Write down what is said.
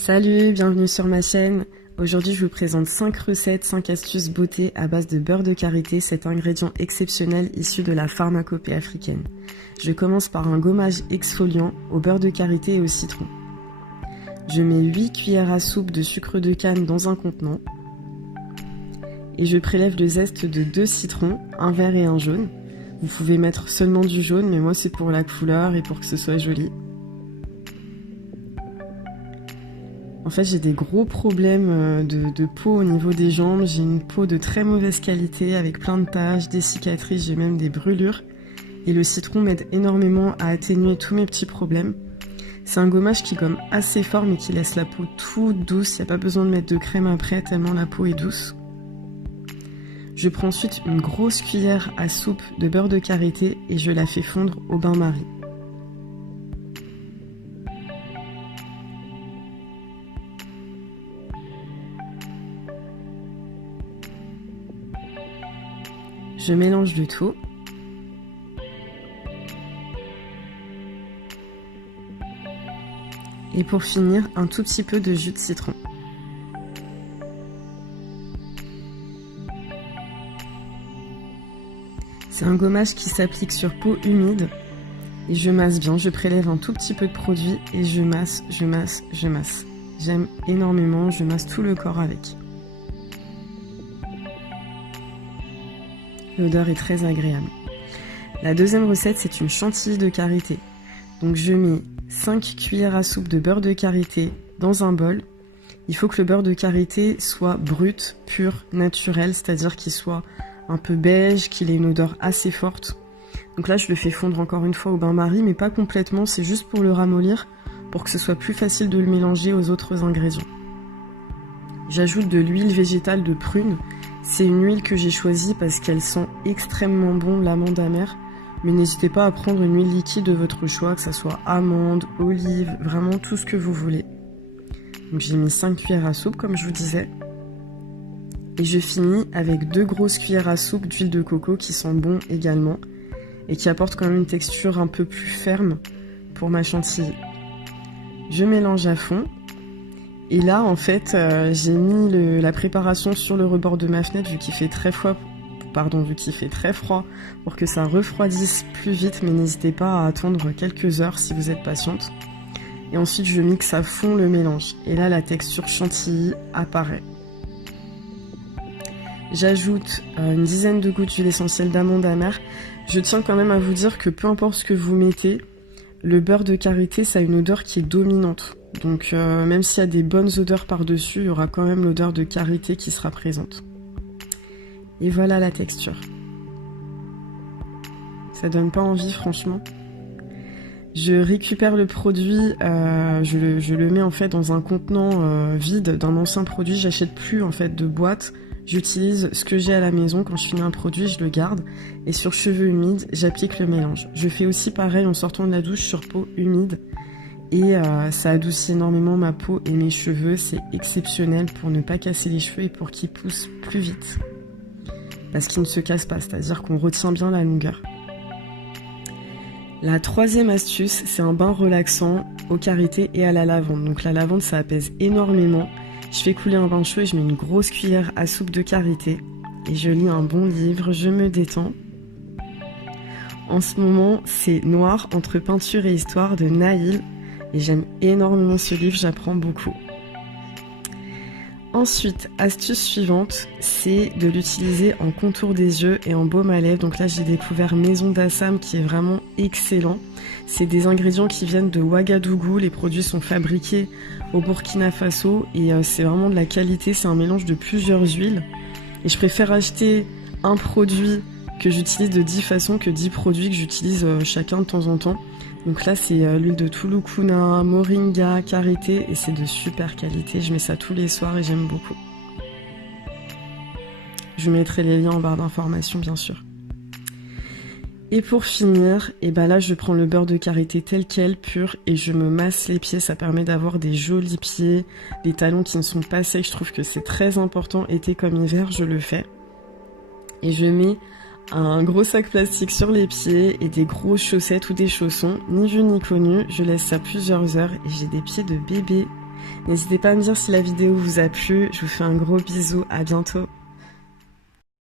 Salut, bienvenue sur ma chaîne. Aujourd'hui, je vous présente 5 recettes, 5 astuces beauté à base de beurre de karité, cet ingrédient exceptionnel issu de la pharmacopée africaine. Je commence par un gommage exfoliant au beurre de karité et au citron. Je mets 8 cuillères à soupe de sucre de canne dans un contenant. Et je prélève le zeste de 2 citrons, un vert et un jaune. Vous pouvez mettre seulement du jaune, mais moi c'est pour la couleur et pour que ce soit joli. En fait, j'ai des gros problèmes de peau au niveau des jambes. J'ai une peau de très mauvaise qualité avec plein de taches, des cicatrices, j'ai même des brûlures. Et le citron m'aide énormément à atténuer tous mes petits problèmes. C'est un gommage qui gomme assez fort mais qui laisse la peau toute douce. Il n'y a pas besoin de mettre de crème après tellement la peau est douce. Je prends ensuite une grosse cuillère à soupe de beurre de karité et je la fais fondre au bain-marie. Je mélange le tout. Et pour finir, un tout petit peu de jus de citron. C'est un gommage qui s'applique sur peau humide. Et je masse bien, je prélève un tout petit peu de produit et je masse, je masse, je masse. J'aime énormément, je masse tout le corps avec. L'odeur est très agréable. La deuxième recette, c'est une chantilly de karité. Donc je mets 5 cuillères à soupe de beurre de karité dans un bol. Il faut que le beurre de karité soit brut, pur, naturel, c'est-à-dire qu'il soit un peu beige, qu'il ait une odeur assez forte. Donc là, je le fais fondre encore une fois au bain-marie, mais pas complètement, c'est juste pour le ramollir, pour que ce soit plus facile de le mélanger aux autres ingrédients. J'ajoute de l'huile végétale de prune. C'est une huile que j'ai choisie parce qu'elle sent extrêmement bon l'amande amère. Mais n'hésitez pas à prendre une huile liquide de votre choix, que ce soit amande, olive, vraiment tout ce que vous voulez. Donc j'ai mis 5 cuillères à soupe comme je vous disais. Et je finis avec 2 grosses cuillères à soupe d'huile de coco qui sent bon également. Et qui apportent quand même une texture un peu plus ferme pour ma chantilly. Je mélange à fond. Et là, en fait, j'ai mis la préparation sur le rebord de ma fenêtre vu qu'il fait très froid, pour que ça refroidisse plus vite, mais n'hésitez pas à attendre quelques heures si vous êtes patiente. Et ensuite, je mixe à fond le mélange. Et là, la texture chantilly apparaît. J'ajoute une dizaine de gouttes d'huile essentielle d'amande amère. Je tiens quand même à vous dire que peu importe ce que vous mettez, le beurre de karité, ça a une odeur qui est dominante. Donc même s'il y a des bonnes odeurs par-dessus, il y aura quand même l'odeur de karité qui sera présente. Et voilà la texture. Ça donne pas envie franchement. Je récupère le produit, je le mets en fait dans un contenant vide d'un ancien produit. J'achète plus en fait de boîte. J'utilise ce que j'ai à la maison. Quand je finis un produit, je le garde. Et sur cheveux humides, j'applique le mélange. Je fais aussi pareil en sortant de la douche sur peau humide. Et ça adoucit énormément ma peau et mes cheveux. C'est exceptionnel pour ne pas casser les cheveux et pour qu'ils poussent plus vite. Parce qu'ils ne se cassent pas, c'est-à-dire qu'on retient bien la longueur. La troisième astuce, c'est un bain relaxant au karité et à la lavande. Donc la lavande, ça apaise énormément. Je fais couler un bain chaud et je mets une grosse cuillère à soupe de karité. Et je lis un bon livre, je me détends. En ce moment, c'est Noir entre peinture et histoire de Naïl. Et j'aime énormément ce livre, j'apprends beaucoup. Ensuite, astuce suivante, c'est de l'utiliser en contour des yeux et en baume à lèvres. Donc là, j'ai découvert Maison d'Assam qui est vraiment excellent. C'est des ingrédients qui viennent de Ouagadougou. Les produits sont fabriqués au Burkina Faso et c'est vraiment de la qualité. C'est un mélange de plusieurs huiles. Et je préfère acheter un produit que j'utilise de 10 façons que 10 produits que j'utilise chacun de temps en temps. Donc là, c'est l'huile de Tulukuna, Moringa, Karité et c'est de super qualité. Je mets ça tous les soirs et j'aime beaucoup. Je vous mettrai les liens en barre d'informations, bien sûr. Et pour finir, et ben là, je prends le beurre de karité tel quel, pur, et je me masse les pieds. Ça permet d'avoir des jolis pieds, des talons qui ne sont pas secs. Je trouve que c'est très important, été comme hiver, je le fais. Et je mets un gros sac plastique sur les pieds et des grosses chaussettes ou des chaussons, ni vu ni connu. Je laisse ça plusieurs heures et j'ai des pieds de bébé. N'hésitez pas à me dire si la vidéo vous a plu, je vous fais un gros bisou, à bientôt.